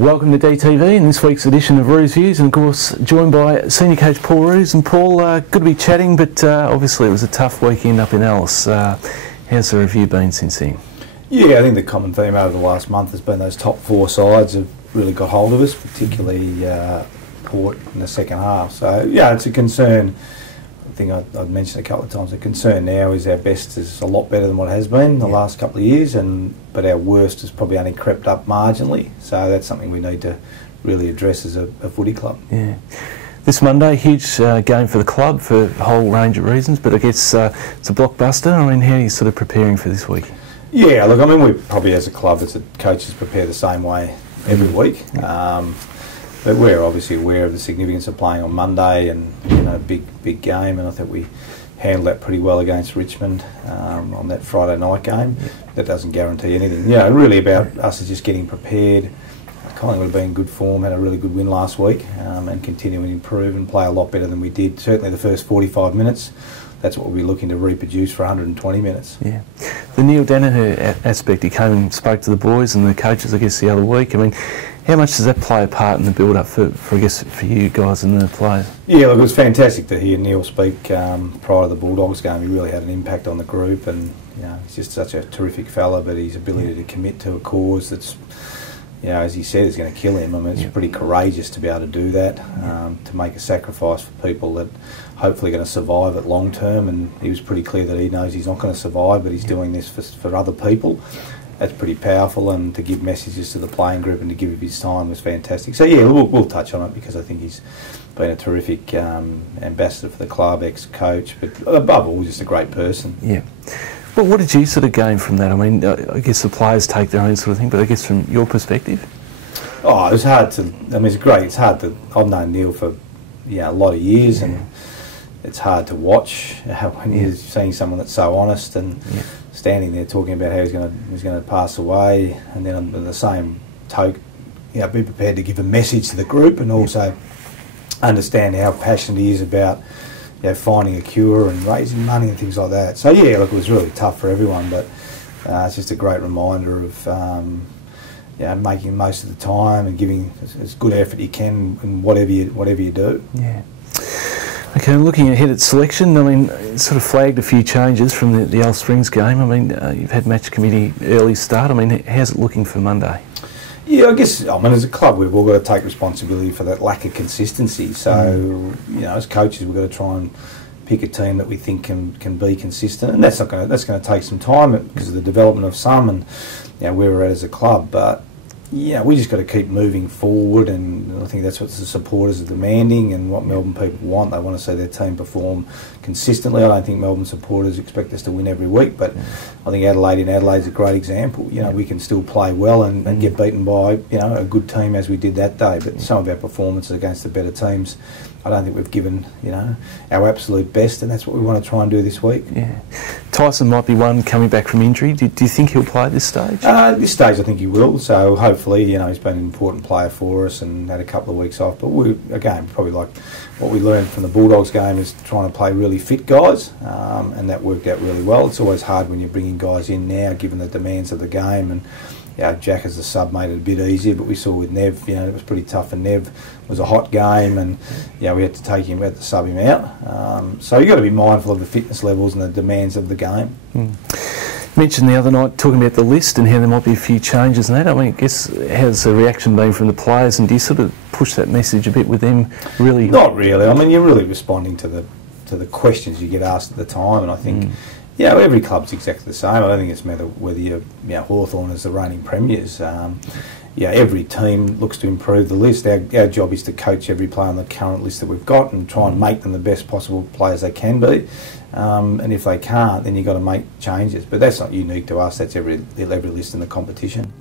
Welcome to DTV in this week's edition of Roos Views, and of course joined by Senior Coach Paul Roos. And Paul, good to be chatting, but obviously it was a tough weekend up in Alice. How's the review been since then? Yeah, I think the common theme over the last month has been those top four sides have really got hold of us, particularly Port in the second half. So yeah, it's a concern. I think I'd mentioned a couple of times, the concern now is our best is a lot better than what it has been the last couple of years, but our worst has probably only crept up marginally. So that's something we need to really address as a footy club. Yeah. This Monday, huge game for the club for a whole range of reasons, but I guess it's a blockbuster. I mean, how are you sort of preparing for this week? Yeah, look, I mean, we probably as a club, as a coaches, prepare the same way every week. But we're obviously aware of the significance of playing on Monday and, you know, big game, and I think we handled that pretty well against Richmond on that Friday night game. That doesn't guarantee anything. You know, really about us is just getting prepared. Collingwood have been in good form, had a really good win last week, and continuing to improve and play a lot better than we did. Certainly the first 45 minutes, that's what we'll be looking to reproduce for 120 minutes. Yeah. The Neil Danaher aspect, he came and spoke to the boys and the coaches, I guess, the other week. I mean, how much does that play a part in the build-up for I guess, for you guys and the players? Yeah, look, it was fantastic to hear Neil speak prior to the Bulldogs game. He really had an impact on the group, and you know, he's just such a terrific fella, but his ability to commit to a cause that's, you know, as he said, is going to kill him. I mean, it's pretty courageous to be able to do that, to make a sacrifice for people that hopefully are going to survive it long term. And he was pretty clear that he knows he's not going to survive, but he's doing this for other people. That's pretty powerful, and to give messages to the playing group and to give his time was fantastic. So yeah, we'll touch on it because I think he's been a terrific ambassador for the club, ex-coach, but above all, just a great person. Yeah. Well, what did you sort of gain from that? I mean, I guess the players take their own sort of thing, but I guess from your perspective? Oh, it was hard to, I mean, it's great. It's hard to, I've known Neil for, a lot of years, and it's hard to watch when you're seeing someone that's so honest and standing there talking about how he's going to pass away, and then on the same token, be prepared to give a message to the group and also understand how passionate he is about finding a cure and raising money and things like that. So yeah, look, it was really tough for everyone, but it's just a great reminder of making the most of the time and giving as good effort you can in whatever you do. Yeah. Okay, looking ahead at selection, I mean, it sort of flagged a few changes from the Alice Springs game. I mean, you've had match committee early start. I mean, how's it looking for Monday? Yeah, I guess, I mean, as a club, we've all got to take responsibility for that lack of consistency. So, as coaches, we've got to try and pick a team that we think can be consistent, and that's going to take some time because of the development of some and where we're at as a club. But we just got to keep moving forward, and I think that's what the supporters are demanding and what Melbourne people want. They want to see their team perform consistently. I don't think Melbourne supporters expect us to win every week, but I think Adelaide's a great example. We can still play well and get beaten by a good team as we did that day, but some of our performances against the better teams, I don't think we've given our absolute best, and that's what we want to try and do this week. Yeah, Tyson might be one coming back from injury. Do you think he'll play at this stage? This stage, I think he will. So hopefully, he's been an important player for us and had a couple of weeks off. But again, probably like what we learned from the Bulldogs game is trying to play really fit guys, and that worked out really well. It's always hard when you're bringing guys in now, given the demands of the game, and Jack as a sub made it a bit easier, but we saw with Nev, it was pretty tough for Nev. It was a hot game, and we had to sub him out. So you've got to be mindful of the fitness levels and the demands of the game. Mentioned the other night talking about the list and how there might be a few changes in that. I mean, I guess how's the reaction been from the players, and do you sort of push that message a bit with them? Really? Not really. I mean, you're really responding to the questions you get asked at the time, and I think. Every club's exactly the same. I don't think it's matter whether you're Hawthorn as the reigning premiers. Every team looks to improve the list. Our job is to coach every player on the current list that we've got and try and make them the best possible players they can be. And if they can't, then you've got to make changes. But that's not unique to us. That's every list in the competition.